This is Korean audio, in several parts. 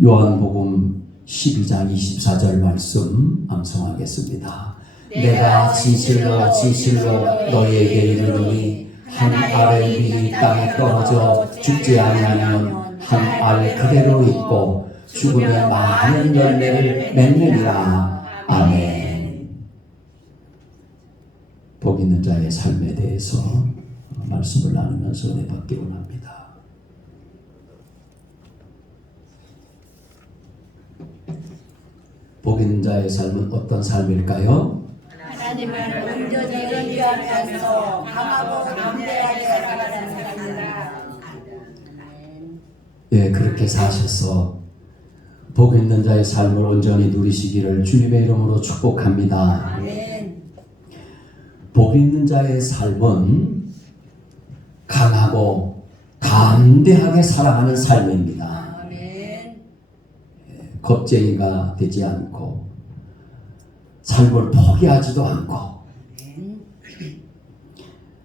요한복음 12장 24절 말씀 암송하겠습니다. 내가 진실로 진실로 너희에게 이르노니 한 알을 미리 땅에 떨어져 죽지 아니하면 한 알 그대로 있고 죽으면 많은 열매를 맺느니라. 아멘. 복 있는 자의 삶에 대해서 말씀을 나누면서 은혜 받기 원합니다. 복 있는 자의 삶은 어떤 삶일까요? 하나님을 온전히 의지하면서 강하고 담대하게 살아가는 삶입니다. 예, 그렇게 사셔서 복 있는 자의 삶을 온전히 누리시기를 주님의 이름으로 축복합니다. 아멘. 복 있는 자의 삶은 강하고 담대하게 살아가는 삶입니다. 아멘. 겁쟁이가 되지 않고 삶을 포기하지도 않고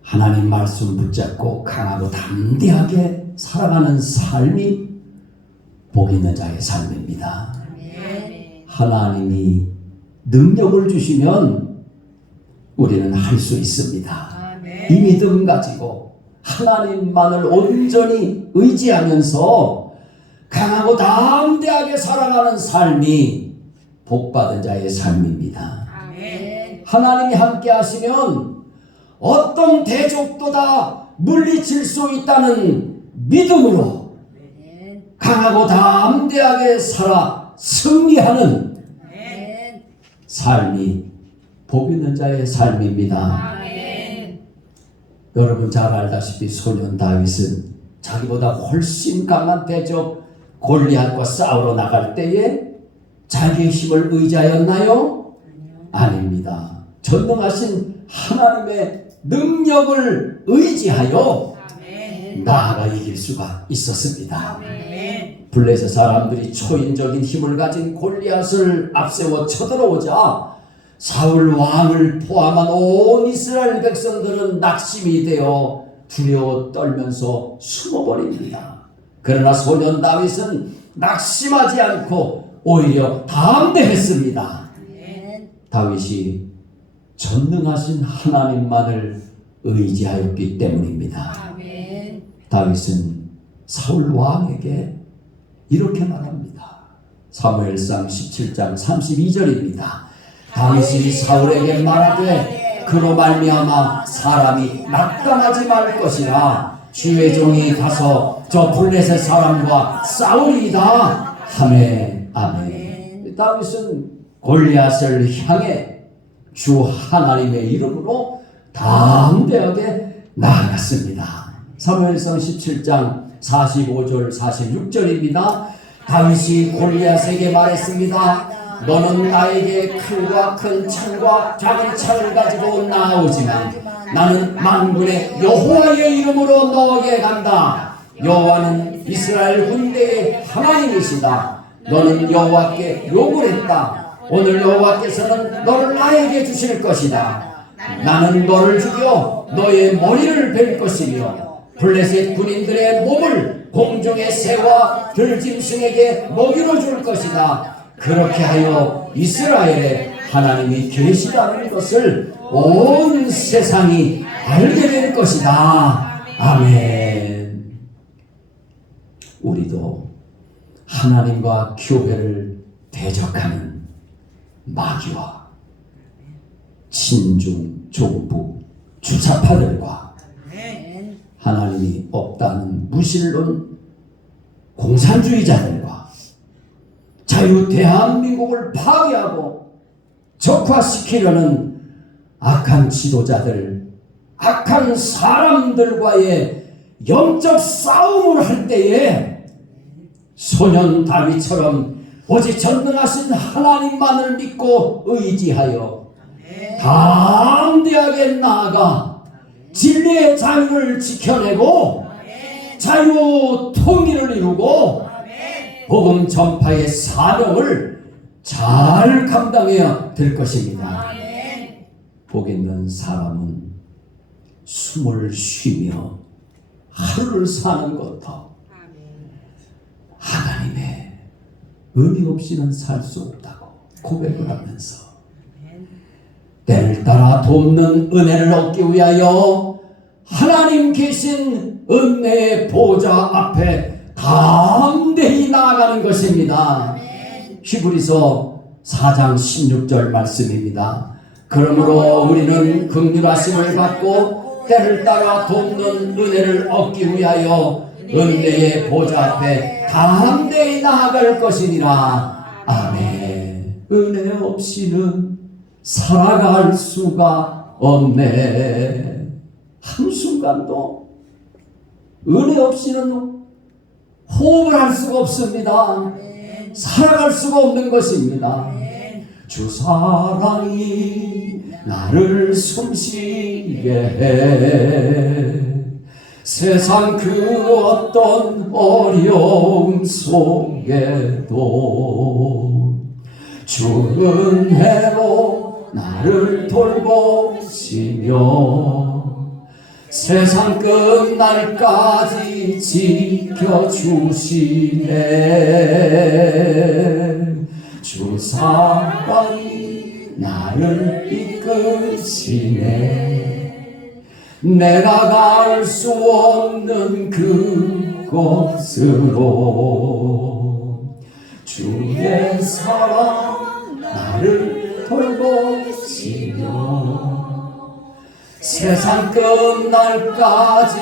하나님 말씀 붙잡고 강하고 담대하게 살아가는 삶이 복 있는 자의 삶입니다. 아멘. 하나님이 능력을 주시면 우리는 할 수 있습니다. 아멘. 이 믿음 가지고 하나님만을 온전히 의지하면서 강하고 담대하게 살아가는 삶이 복받은 자의 삶입니다. 아멘. 하나님이 함께 하시면 어떤 대적도 다 물리칠 수 있다는 믿음으로 강하고 담대하게 살아 승리하는 아멘. 삶이 복 있는 자의 삶입니다. 아멘. 여러분 잘 알다시피 소년 다윗은 자기보다 훨씬 강한 대적 골리앗과 싸우러 나갈 때에 자기의 힘을 의지하였나요? 아닙니다. 전능하신 하나님의 능력을 의지하여 아멘. 나아가 이길 수가 있었습니다. 아멘. 블레셋 사람들이 초인적인 힘을 가진 골리앗을 앞세워 쳐들어오자 사울 왕을 포함한 온 이스라엘 백성들은 낙심이 되어 두려워 떨면서 숨어버립니다. 그러나 소년 다윗은 낙심하지 않고 오히려 담대했습니다. 아멘. 다윗이 전능하신 하나님만을 의지하였기 때문입니다. 아멘. 다윗은 사울 왕에게 이렇게 말합니다. 사무엘상 17장 32절입니다. 다윗이 사울에게 말하되 그로 말미암아 사람이 낙담하지 말 것이라 주의 종이 가서 저 블레셋 사람과 싸우리이다 하매. 아멘. 다윗은 골리앗을 향해 주 하나님의 이름으로 담대하게 나아갔습니다. 사무엘상 17장 45절 46절입니다. 다윗이 골리앗에게 말했습니다. 너는 나에게 칼과 큰 창과 작은 창을 가지고 나오지만 나는 만군의 여호와의 이름으로 너에게 간다. 여호와는 이스라엘 군대의 하나님이시다. 너는 여호와께 욕을 했다. 오늘 여호와께서는 너를 나에게 주실 것이다. 나는 너를 죽여 너의 머리를 벨 것이며 블레셋 군인들의 몸을 공중의 새와 들짐승에게 먹이로 줄 것이다. 그렇게 하여 이스라엘에 하나님이 계시다는 것을 온 세상이 알게 될 것이다. 아멘. 우리도 하나님과 교회를 대적하는 마귀와 친중 종부 주사파들과 하나님이 없다는 무신론 공산주의자들과 자유 대한민국을 파괴하고 적화시키려는 악한 지도자들, 악한 사람들과의 영적 싸움을 할 때에 소년 다윗처럼 오직 전능하신 하나님만을 믿고 의지하여 담대하게 나아가 진리의 자유를 지켜내고 자유 통일을 이루고 복음 전파의 사명을 잘 감당해야 될 것입니다. 복 있는 사람은 숨을 쉬며 하루를 사는 것도 하나님의 은혜 없이는 살 수 없다고 고백을 하면서 때를 따라 돕는 은혜를 얻기 위하여 하나님 계신 은혜의 보좌 앞에 담대히 나아가는 것입니다. 히브리서 4장 16절 말씀입니다. 그러므로 우리는 긍휼하심을 받고 때를 따라 돕는 은혜를 얻기 위하여 은혜의 보좌 앞에 담대히 나아갈 것이니라. 아멘. 은혜 없이는 살아갈 수가 없네. 한순간도 은혜 없이는 호흡을 할 수가 없습니다. 살아갈 수가 없는 것입니다. 주 사랑이 나를 숨쉬게 해. 세상 그 어떤 어려움 속에도 주 은혜로 나를 돌보시며 세상 끝날까지 지켜주시네. 주 사랑이 나를 이끄시네. 내가 갈 수 없는 그곳으로 주의 사랑 나를 돌보시며 세상 끝날까지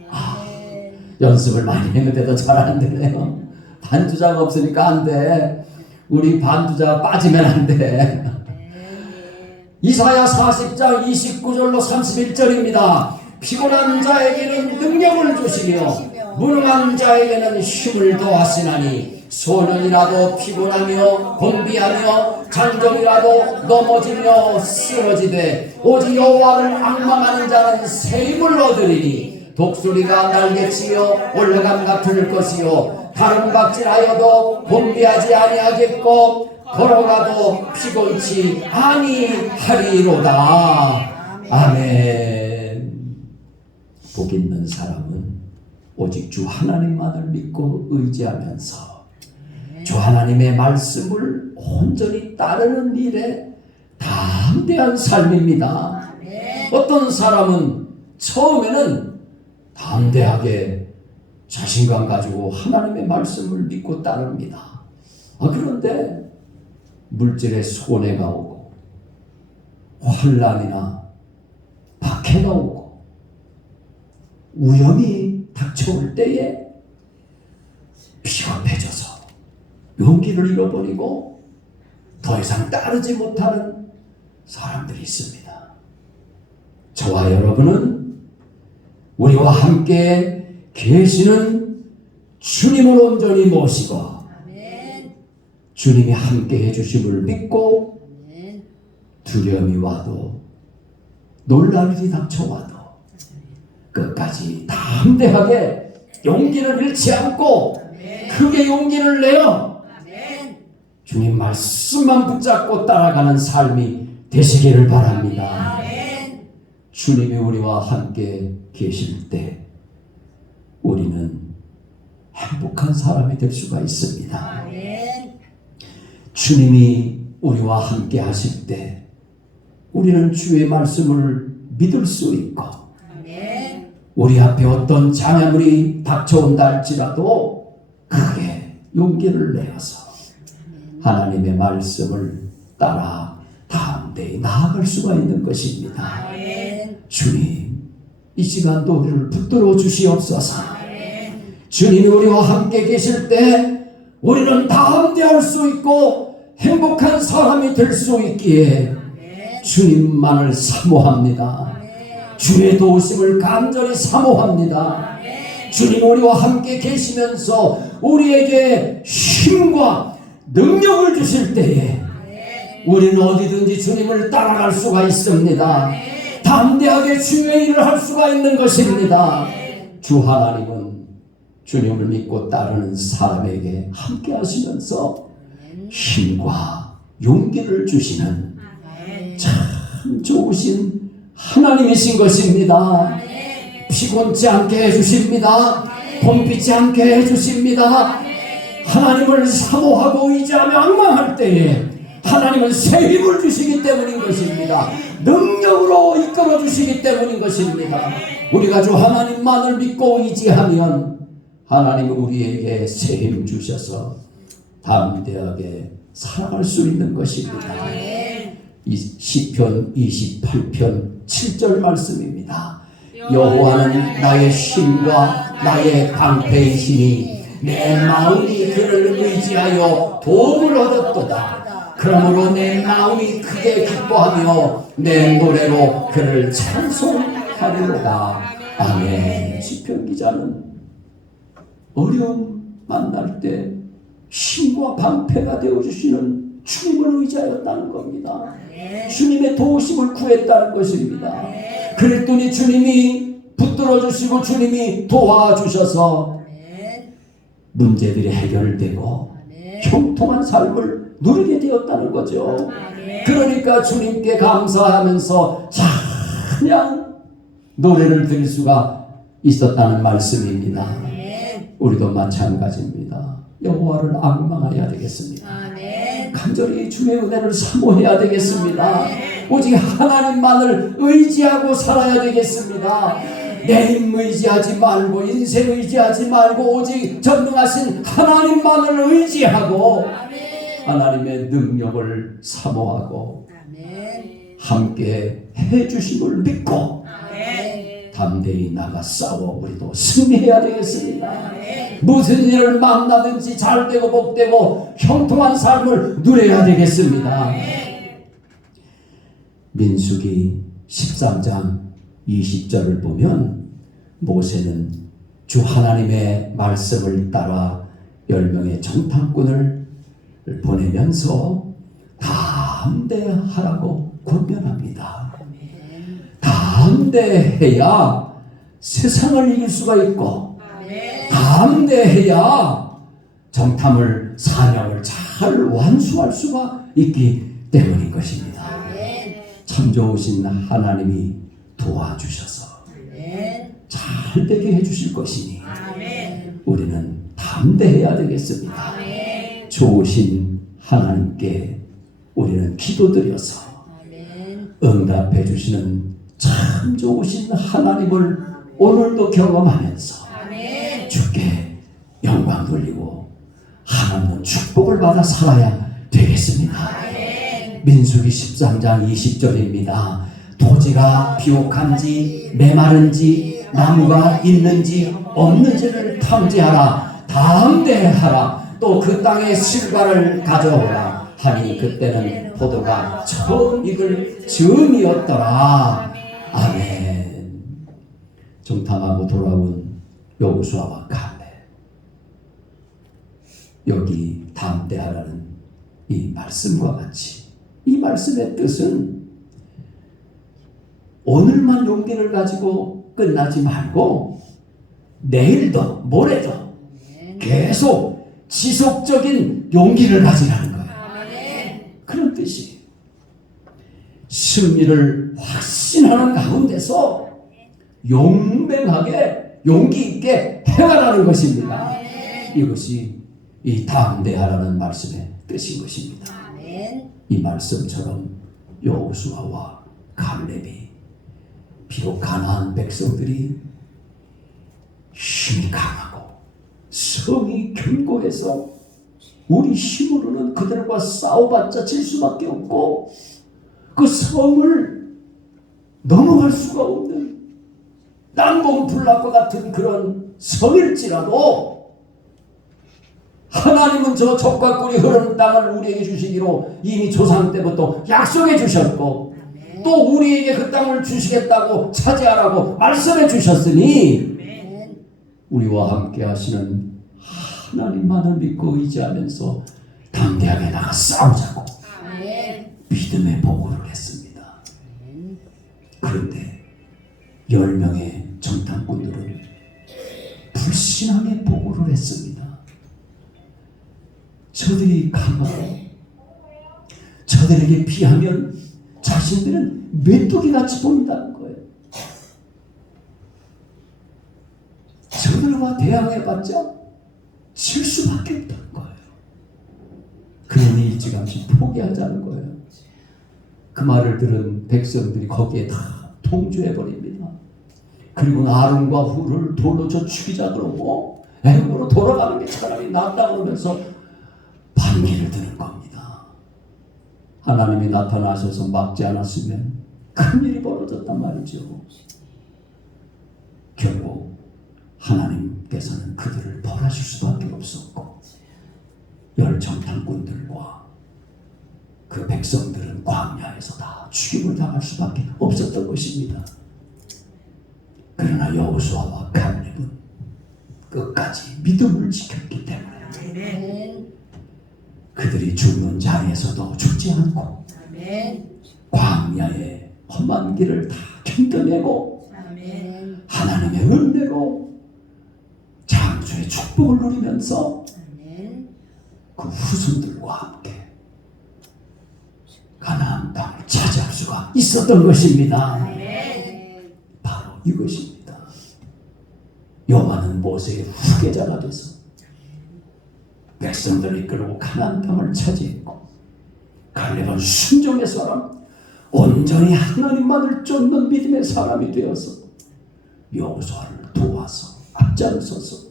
인도하시네. 연습을 많이 했는데도 잘 안 되네요. 반주자가 없으니까 안 돼. 우리 반주자 빠지면 안 돼. 이사야 40장 29절로 31절입니다. 피곤한 자에게는 능력을 주시며 무능한 자에게는 힘을 더하시나니 소년이라도 피곤하며 곤비하며 장정이라도 넘어지며 쓰러지되 오직 여호와를 앙망하는 자는 새 힘을 얻으리니 독수리가 날개치며 올라감 같을 것이요 가름박질하여도 곤비하지 아니하겠고 걸어가도 피곤치 아니하리로다. 아멘. 복 있는 사람은 오직 주 하나님만을 믿고 의지하면서 주 하나님의 말씀을 온전히 따르는 일에 담대한 삶입니다. 어떤 사람은 처음에는 담대하게 자신감 가지고 하나님의 말씀을 믿고 따릅니다. 그런데 물질의 손해가 오고 환난이나 박해가 오고 위험이 닥쳐올 때에 비겁해져서 용기를 잃어버리고 더 이상 따르지 못하는 사람들이 있습니다. 저와 여러분은 우리와 함께 계시는 주님을 온전히 모시고 주님이 함께 해주심을 믿고 두려움이 와도 놀랄 일이 닥쳐와도 끝까지 담대하게 용기를 잃지 않고 크게 용기를 내어 주님 말씀만 붙잡고 따라가는 삶이 되시기를 바랍니다. 주님이 우리와 함께 계실 때 우리는 행복한 사람이 될 수가 있습니다. 주님이 우리와 함께 하실 때 우리는 주의 말씀을 믿을 수 있고 우리 앞에 어떤 장애물이 닥쳐온다 할지라도 크게 용기를 내어서 하나님의 말씀을 따라 담대히 나아갈 수가 있는 것입니다. 주님, 이 시간도 우리를 붙들어 주시옵소서. 주님이 우리와 함께 계실 때 우리는 담대할 수 있고 행복한 사람이 될 수 있기에 주님만을 사모합니다. 주의 도우심을 간절히 사모합니다. 주님 우리와 함께 계시면서 우리에게 힘과 능력을 주실 때에 우리는 어디든지 주님을 따라갈 수가 있습니다. 담대하게 주의 일을 할 수가 있는 것입니다. 주 하나님은 주님을 믿고 따르는 사람에게 함께 하시면서 힘과 용기를 주시는 참 좋으신 하나님이신 것입니다. 피곤치 않게 해주십니다. 봄비지 않게 해주십니다. 하나님을 사모하고 의지하며 앙망할 때에 하나님은 새 힘을 주시기 때문인 것입니다. 능력으로 이끌어 주시기 때문인 것입니다. 우리가 주 하나님만을 믿고 의지하면 하나님은 우리에게 새 힘 주셔서 담대하게 살아갈 수 있는 것입니다. 이 시편 28편 7절 말씀입니다. 여호와는 나의 힘과 나의 방패이시니 내 마음이 그를 의지하여 도움을 얻었도다. 그러므로 내 마음이 크게 기뻐하며 내 노래로 그를 찬송하리로다. 아멘. 시편 기자는 어려움 만날 때 힘과 방패가 되어주시는 주님을 의지하였다는 겁니다. 주님의 도우심을 구했다는 것입니다. 그랬더니 주님이 붙들어 주시고 주님이 도와주셔서 문제들이 해결되고 형통한 삶을 누리게 되었다는 거죠. 그러니까 주님께 감사하면서 찬양 노래를 드릴 수가 있었다는 말씀입니다. 우리도 마찬가지입니다. 여호와를 앙망해야 되겠습니다. 간절히 주의 은혜를 사모해야 되겠습니다. 오직 하나님만을 의지하고 살아야 되겠습니다. 내 힘 의지하지 말고 인생 의지하지 말고 오직 전능하신 하나님만을 의지하고 하나님의 능력을 사모하고 함께 해주심을 믿고 담대히 나가 싸워 우리도 승리해야 되겠습니다. 무슨 일을 만나든지 잘되고 복되고 형통한 삶을 누려야 되겠습니다. 민수기 13장 20절을 보면 모세는 주 하나님의 말씀을 따라 10명의 정탐꾼을 보내면서 담대하라고 권면합니다. 담대해야 세상을 이길 수가 있고 담대해야 정탐을 사명을 잘 완수할 수가 있기 때문인 것입니다. 참 좋으신 하나님이 도와주셔서 잘 되게 해주실 것이니 우리는 담대해야 되겠습니다. 좋으신 하나님께 우리는 기도드려서 응답해 주시는 참 좋으신 하나님을 오늘도 경험하면서 주께 영광 돌리고 하나님은 축복을 받아 살아야 되겠습니다. 민수기 13장 20절입니다. 토지가 비옥한지 메마른지 나무가 있는지 없는지를 탐지하라. 담대하라. 또 그 땅의 실과를 가져오라 하니 그때는 포도가 처음 익을 즈음이었더라. 아멘. 정탐하고 돌아온 여호수아와 갈렙, 여기 담대하라는 이 말씀과 같이 이 말씀의 뜻은 오늘만 용기를 가지고 끝나지 말고 내일도 모레도 계속 지속적인 용기를 가지라는 거예요. 그런 뜻이 승리를 확신하는 가운데서 용맹하게 용기 있게 해가라는 것입니다. 이것이 이 담대하라는 말씀의 뜻인 것입니다. 이 말씀처럼 여호수아와 갈렙이 비록 가나안 백성들이 힘이 강하고 성이 견고해서 우리 힘으로는 그들과 싸워봤자 질 수밖에 없고 그 성을 넘어갈 수가 없는 난공불락과 같은 그런 성일지라도 하나님은 저 젖과 꿀이 흐르는 땅을 우리에게 주시기로 이미 조상 때부터 약속해 주셨고 또 우리에게 그 땅을 주시겠다고 차지하라고 말씀해 주셨으니 우리와 함께 하시는 하나님만을 믿고 의지하면서 담대하게 나가 싸우자고 믿음의 보고를 했습니다. 그런데 10명의 정탐꾼들은 불신앙의 보고를 했습니다. 저들이 강하고 저들에게 비하면 자신들은 메뚜기같이 보인다는 거예요. 그들과 대항해봤자 질 수밖에 없다는 거예요. 그러니 일찌감치 포기하자는 거예요. 그 말을 들은 백성들이 거기에 다 동조해버립니다. 그리고 아론과 훌을 돌로 쳐 죽이자 그러고 애굽으로 돌아가는 게 차라리 낫다 그러면서 반기를 드는 겁니다. 하나님이 나타나셔서 막지 않았으면 큰일이 벌어졌단 말이죠. 결국 하나님께서는 그들을 벌하실 수밖에 없었고 열정탐꾼들과 그 백성들은 광야에서 다 죽임을 당할 수밖에 없었던 것입니다. 그러나 여호수아와 갈렙은 끝까지 믿음을 지켰기 때문에 아멘. 그들이 죽는 자리에서도 죽지 않고 아멘. 광야의 험한 길을 다 견뎌내고 아멘. 하나님의 은혜로 장수의 축복을 누리면서 아멘. 그 후손들과 함께 가나안 땅을 차지할 수가 있었던 것입니다. 아멘. 바로 이것입니다. 여호와는 모세의 후계자가 돼서 백성들을 이끌고 가나안 땅을 차지했고 갈렙은 순종의 사람, 온전히 하나님만을 쫓는 믿음의 사람이 되어서 여호수아를 도와서 앞장서서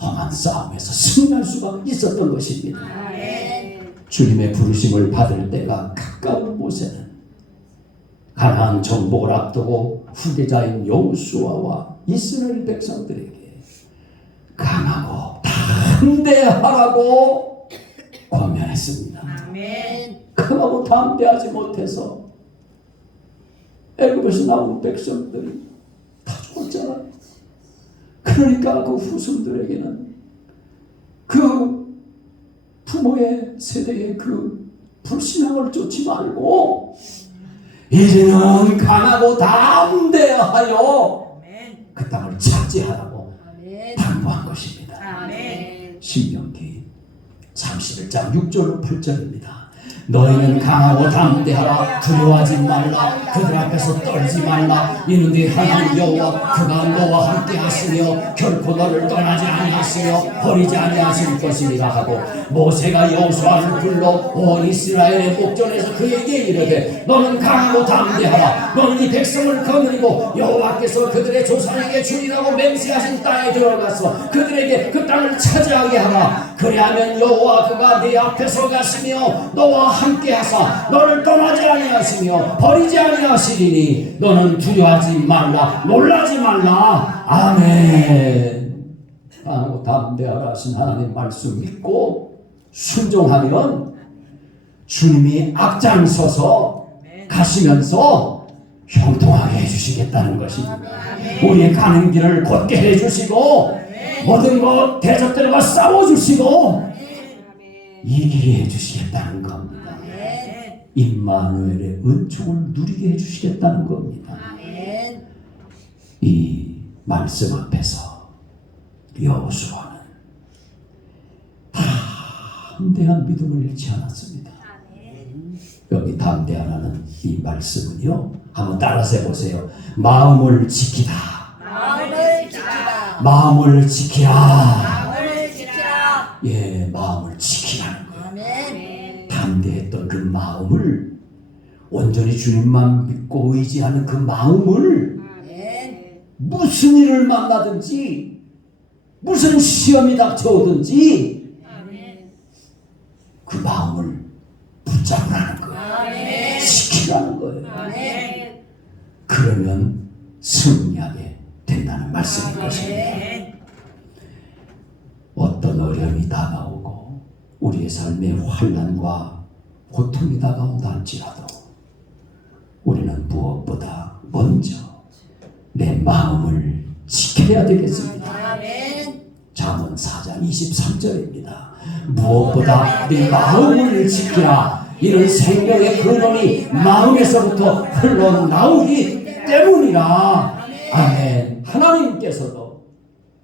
험한 싸움에서 승리할 수가 있었던 것입니다. 아멘. 주님의 부르심을 받을 때가 가까운 모세는 가나안 정복을 앞두고 후계자인 여호수아와 이스라엘 백성들에게 강하고 담대하라고 권면했습니다. 아멘. 강하고 담대하지 못해서 애굽에서 나온 백성들이 다 죽었잖아요. 그러니까 그 후손들에게는 그 부모의 세대의 그 불신앙을 쫓지 말고 이제는 강하고 담대하여 아멘. 그 땅을 차지하라고 아멘. 당부한 것입니다. 아멘. 신명기 31장 6절 8절입니다. 너희는 강하고 담대하라. 두려워하지 말라. 그들 앞에서 떨지 말라. 이는 네 하나님 여호와 그가 너와 함께 하시며 결코 너를 떠나지 아니하시며 버리지 아니하실 것이니라 하고 모세가 여호수아를 불러 온 이스라엘의 목전에서 그에게 이르되 너는 강하고 담대하라. 너는 이 백성을 거느리고 여호와께서 그들의 조상에게 주리라고 맹세하신 땅에 들어가서 그들에게 그 땅을 차지하게 하라. 그리하면 여호와 그가 네 앞에서 가시며 너와 함께 하사 너를 떠나지 아니하시며 버리지 아니하시리니 너는 두려워하지 말라. 놀라지 말라. 아멘. 강하고 담대하라 하신 하나님 말씀 믿고 순종하면 주님이 앞장서서 가시면서 형통하게 해주시겠다는 것입니다. 우리의 가는 길을 곧게 해주시고 모든 것 대적들과 싸워주시고 이기게 해주시겠다는 겁니다. 임마누엘의 은총을 누리게 해주시겠다는 겁니다. 아멘. 이 말씀 앞에서 여호수아는 담대한 믿음을 잃지 않았습니다. 여기 담대하라는 이 말씀은요, 한번 따라서 해보세요. 마음을 지키다. 마음을 지키라. 마음을 지키라. 마음을 지키라. 예, 마음을 지키라는 거예요. 아멘. 담대했던 그 마음을, 온전히 주님만 믿고 의지하는 그 마음을 아멘. 무슨 일을 만나든지 무슨 시험이 닥쳐오든지 그 마음을 붙잡으라는 거예요. 아멘. 지키라는 거예요. 아멘. 그러면 승리하게 된다는 말씀인 것입니다. 아멘. 어떤 어려움이 다가오고 우리의 삶에 환난과 고통이 다가온다 할지라도 우리는 무엇보다 먼저 내 마음을 지켜야 되겠습니다. 아멘. 잠언 4장 23절입니다. 무엇보다 내 마음을 지키라. 이는 생명의 근원이 마음에서부터 흘러나오기 때문이라. 아멘. 하나님께서도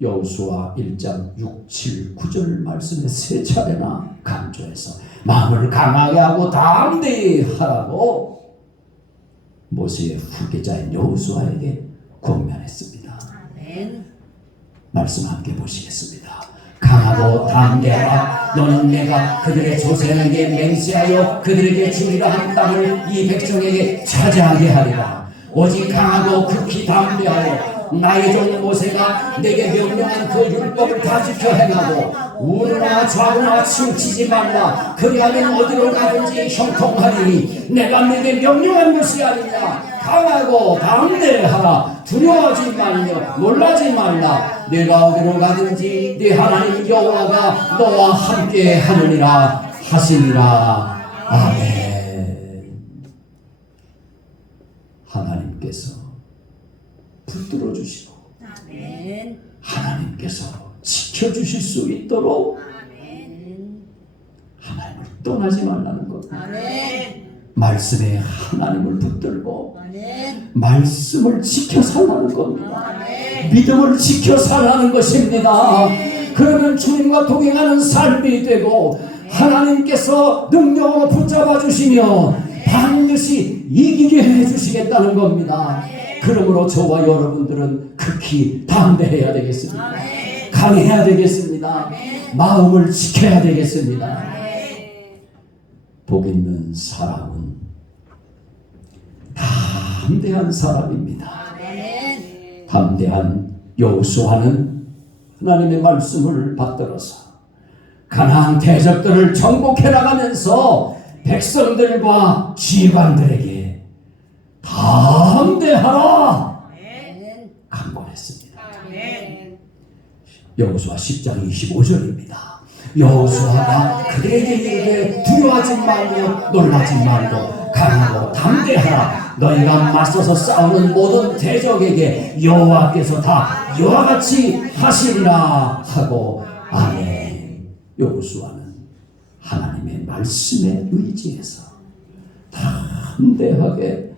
여호수아 1장 6, 7, 9절 말씀에 세 차례나 강조해서 마음을 강하게 하고 담대히 하라고 모세의 후계자인 여호수아에게 권면했습니다. 아멘. 말씀 함께 보시겠습니다. 강하고 담대하라. 너는 내가 그들의 조상에게 맹세하여 그들에게 주리라 한 땅을 이 백성에게 차지하게 하리라. 오직 강하고 극히 담대하여 나의 종 모세가 내게 명령한 그 율법을 다 지켜 행하고 우르나 좌우나 치우치지 말라. 그리하면 어디로 가든지 형통하리니 내가 내게 명령한 것이 아니냐. 강하고 담대하라. 두려워하지 말며 놀라지 말라. 내가 어디로 가든지 네 하나님 여호와가 너와 함께 하느니라 하시니라. 아멘. 하나님께서 붙들어 주시고 아멘. 하나님께서 지켜주실 수 있도록 아멘. 하나님을 떠나지 말라는 것. 아멘. 말씀에 하나님을 붙들고 아멘. 말씀을 지켜 살라는 겁니다. 아멘. 믿음을 지켜 살라는 것입니다. 그러면 주님과 동행하는 삶이 되고 하나님께서 능력으로 붙잡아 주시며 반드시 이기게 해주시겠다는 겁니다. 그러므로 저와 여러분들은 극히 담대해야 되겠습니다. 강해야 되겠습니다. 마음을 지켜야 되겠습니다. 복 있는 사람은 담대한 사람입니다. 담대한 여호수아는 하나님의 말씀을 받들어서 가나안 대적들을 정복해 나가면서 백성들과 지휘관들에게 담대하라 강권했습니다. 여호수아 10장 25절입니다. 여호수아가 그들에게 이르되 두려워하지 말며 놀라지 말고 강하고 담대하라. 너희가 맞서서 싸우는 모든 대적에게 여호와께서 다 이와 같이 하시리라 하고 아멘. 여호수아는 하나님의 말씀에 의지해서 담대하게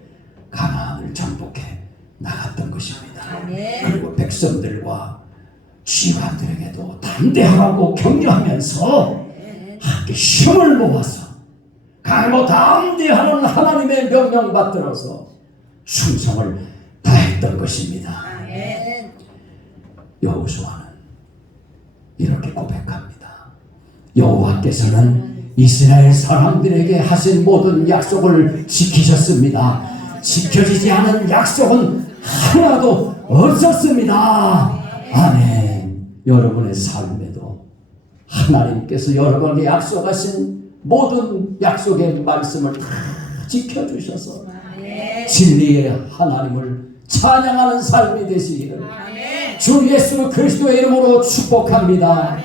가나안을 정복해 나갔던 것입니다. 그리고 백성들과 지휘관들에게도 담대하라고 격려하면서 함께 힘을 모아서 강하고 담대하는 하나님의 명령 받들어서 충성을 다했던 것입니다. 여호수아는 이렇게 고백합니다. 여호와께서는 이스라엘 사람들에게 하신 모든 약속을 지키셨습니다. 지켜지지 않은 약속은 하나도 없었습니다. 아멘. 여러분의 삶에도 하나님께서 여러분에게 약속하신 모든 약속의 말씀을 다 지켜주셔서 진리의 하나님을 찬양하는 삶이 되시기를 주 예수 그리스도의 이름으로 축복합니다.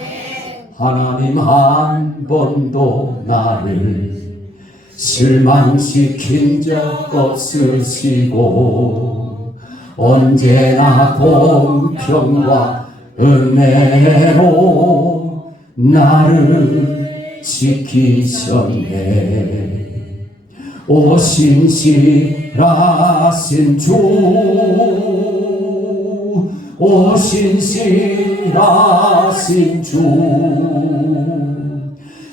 하나님 한 번도 나를 실망시킨 적 없으시고 언제나 공평과 은혜로 나를 지키셨네. 오 신실하신 주, 오 신실하신 주,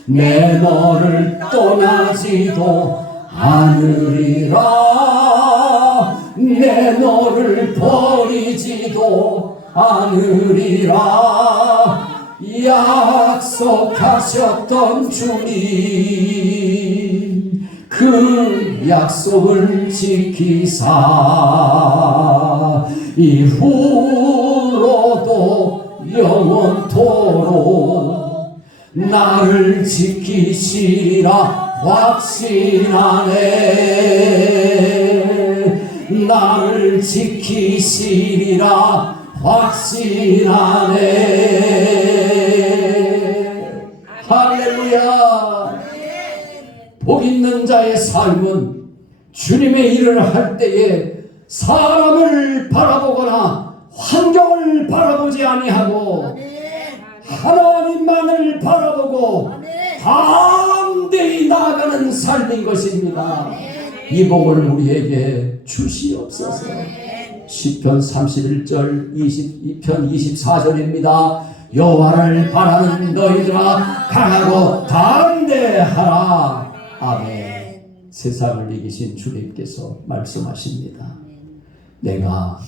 내 너를 떠나지도 않으리라. 내 너를 버리지도 않으리라. 약속하셨던 주님 그 약속을 지키사 이후로도 영원토록 나를 지키시리라 확신하네. 나를 지키시리라 확신하네. 할렐루야. 복 있는 자의 삶은 주님의 일을 할 때에 사람을 바라보거나 환경을 바라보지 아니하고 하나님만을 바라보고 담대히 나아가는 삶인 것입니다. 이 복을 우리에게 주시옵소서. 시편 31절 22편 24절입니다. 여호와를 바라는 너희들아 강하고 담대하라. 아멘. 세상을 이기신 주님께서 말씀하십니다. 내가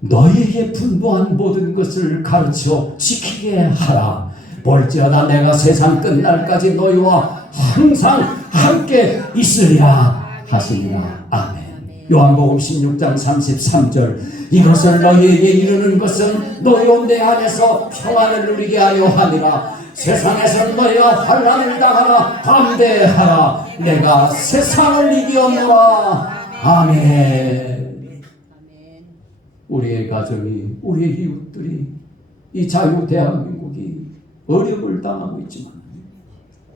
너희에게 분부한 모든 것을 가르쳐 지키게 하라. 볼지어다 내가 세상 끝날까지 너희와 항상 함께 있으리라 하시니라. 아멘. 요한복음 16장 33절 이것을 너희에게 이르는 것은 너희로 내 안에서 평안을 누리게 하려 함이라. 세상에서 너희가 환난을 당하라. 담대하라. 내가 세상을 이기었노라. 아멘. 우리의 가정이, 우리의 이웃들이, 이 자유 대한민국이 어려움을 당하고 있지만,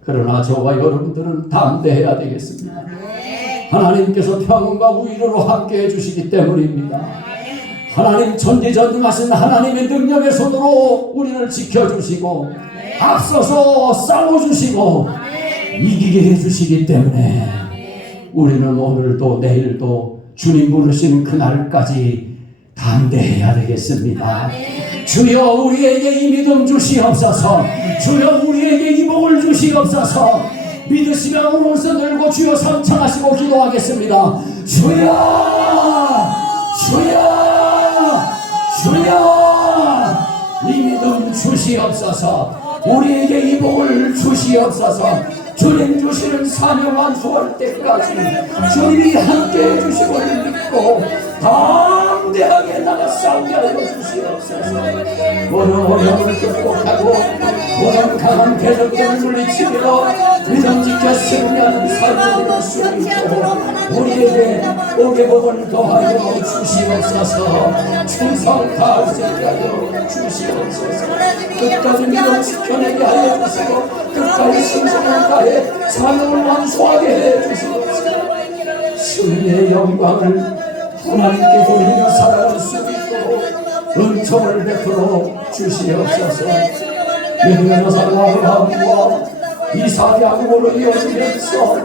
그러나 저와 여러분들은 담대해야 되겠습니다. 하나님께서 평안과 우위로 함께 해주시기 때문입니다. 하나님 전지전능하신 하나님의 능력의 손으로 우리를 지켜주시고 앞서서 싸워주시고 이기게 해주시기 때문에 우리는 오늘도 내일도 주님 부르시는 그날까지 담대해야 되겠습니다. 주여 우리에게 이 믿음 주시옵소서. 주여 우리에게 이 복을 주시옵소서. 믿으시면 오른손 들고 주여 삼창하시고 기도하겠습니다. 주여 주여 주여 이 믿음 주시옵소서. 우리에게 이 복을 주시옵소서. 주님 주시는 사명 완수할 때까지 주님이 함께 해주심을 믿고 담대하게 나가 싸우게 하여 주시옵소서. 모든 어려움을 극복하고 모든 강한 대적들을 물리치며 믿음 지켜 승리하는 삶을 이룰 수 있고 우리에게 복의 복을 더하여 주시옵소서. 충성 다할 수 있게 하여 주시옵소서. 끝까지 믿음 지켜내게 하여 주시고 끝까지 신성을 다해 사명을 완수하게 해 주시옵소서. 승리의 영광을 하나님께 돌리며 살아갈 수 있도록 은총을 베풀어 주시옵소서. 믿음의 조상 아브라함과 이삭 야곱으로 이어지면서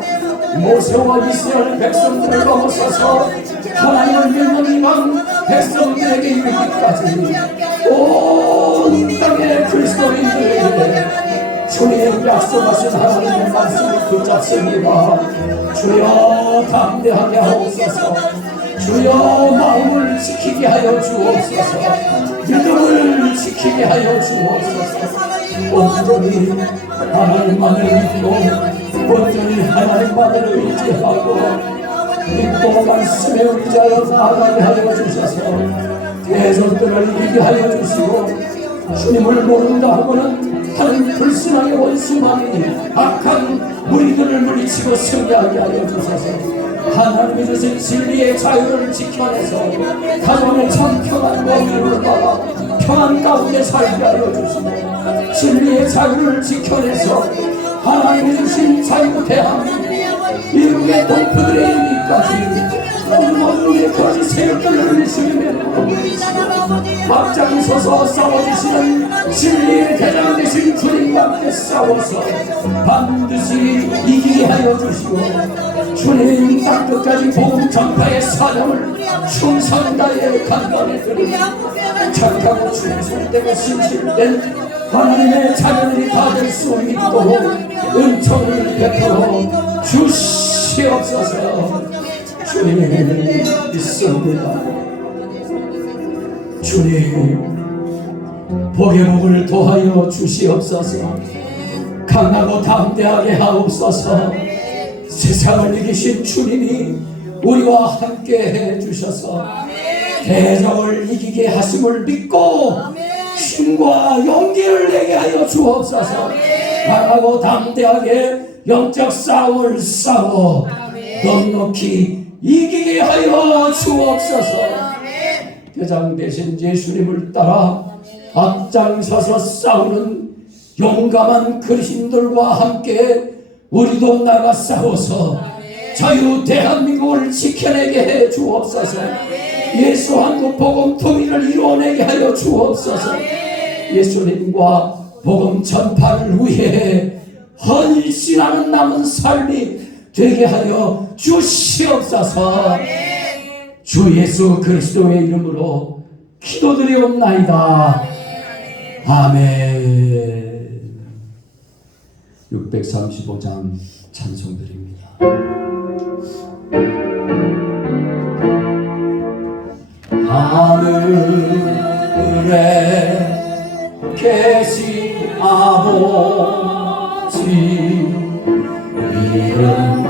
모세와 이스라엘 백성들을 넘어서서 하나님을 믿는 이방 백성들에게 이르기까지 온 땅의 그리스도인들에게 주님 약속하신 하나님의 말씀을 붙잡습니다. 주여 담대하게 하옵소서. 주여 마음을 지키게 하여 주옵소서. 믿음을 지키게 하여 주옵소서. 온전히 하나님만을 믿고 온전히 하나님만을 의지하고 믿고 말씀에 의지하여 나아가게 하여 주셔서 대적들을 이기게 하여 주시고 주님을 모른다 하고는 하는 불신앙의 원수만이 악한 무리들을 물리치고 승리하게 하여 주셔서 하나님이 주신 진리의 자유를 지켜내서 가정의 참 평안과 위로를 받아 평안 가운데 살게 하여 주시고 진리의 자유를 지켜내서 하나님이 주신 자유 대한민국 미국의 동표들의 일기까지 모든 거짓 세력들을 일으키며 앞장서서 싸워주시는 진리의 대장 되신 주님과 함께 싸워서 반드시 이기게 하여 주시고 주님 땅 끝까지 복음 전파의 사명을 충성 다해 간단히 드리고 착하고 충성되고 신실된 하나님의 자녀들이 다 될 수 있도록 은총을 베풀어 주시옵소서. 주님 믿습니다. 주님 복의 복을 더하여 주시옵소서. 강하고 담대하게 하옵소서. 세상을 이기신 주님이 우리와 함께 해주셔서 대적을 이기게 하심을 믿고 힘과 용기를 내게 하여 주옵소서. 강하고 담대하게 영적 싸움을 싸워 넉넉히 이기게 하여 주옵소서. 대장 되신 예수님을 따라 앞장서서 싸우는 용감한 그리스도인들과 함께 우리도 나가 싸워서 자유 대한민국을 지켜내게 해 주옵소서. 예수 한국 복음 통일을 이루어내게 하여 주옵소서. 예수님과 복음 전파를 위해 헌신하는 남은 삶이 되게 하여 주시옵소서. 주 예수 그리스도의 이름으로 기도드리옵나이다. 아멘. 635장 찬송드립니다. 하늘에 계신 아버지 이름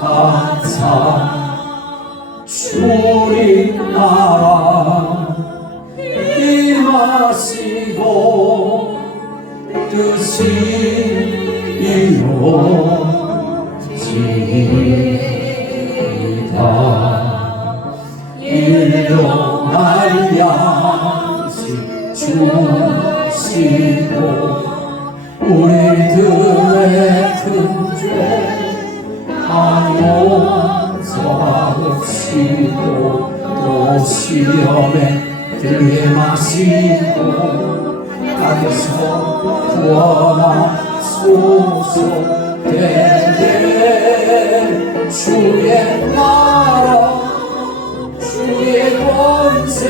거룩하사 주님 나라 임하시고 뜻이 이루어지이다. 일용할 양식 주시고 우리들의 큰 죄 용서하옵시고 또 시험에 들게 마시고 악에서 구원하소서. 대대 주의 나라 주의 권세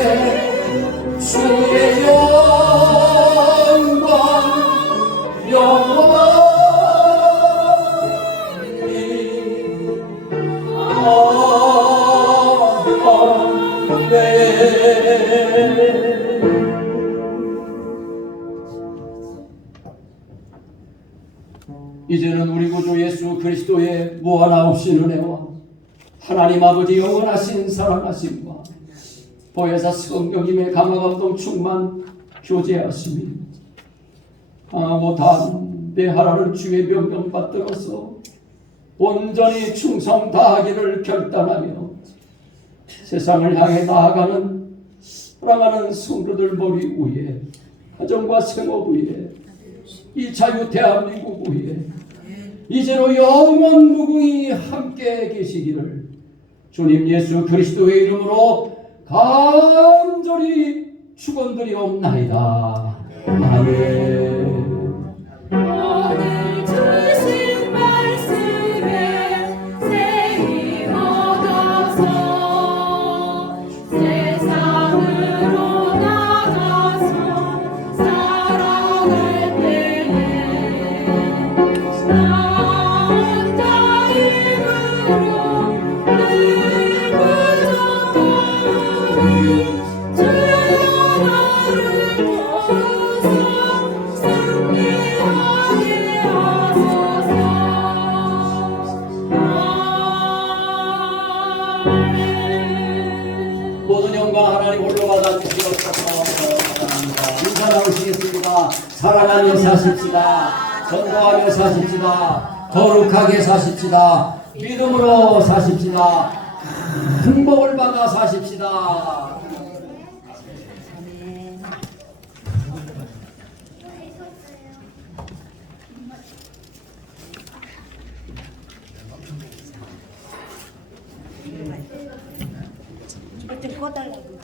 주의 영광 영원히 아멘. 이제는 우리 구주 예수 그리스도의 무한하옵신 은혜와 하나님 아버지 영원하신 사랑하심과 보혜사 성령님의 감화감동 충만 교제하심이 강하고 담대하라는 주의 명령 받들어서 온전히 충성 다하기를 결단하며 세상을 향해 나아가는 사랑하는 성도들 머리 위에 가정과 생업 위에 이 자유 대한민국 위에 이제로 영원 무궁히 함께 계시기를 주님 예수 그리스도의 이름으로 간절히 축원드리옵나이다. 아멘. 오늘 주신 말씀에 세임 얻어서 세상으로 나가서 살아갈 때에 모든 영광 하나님 홀로 받아주시옵소서. 인사 나오시겠습니다. 사랑하며 사십시다. 전도하며 사십시다. 거룩하게 사십시다. 믿음으로 사십시다. 행복을 받아 사십시다. 좀 꺼달라고.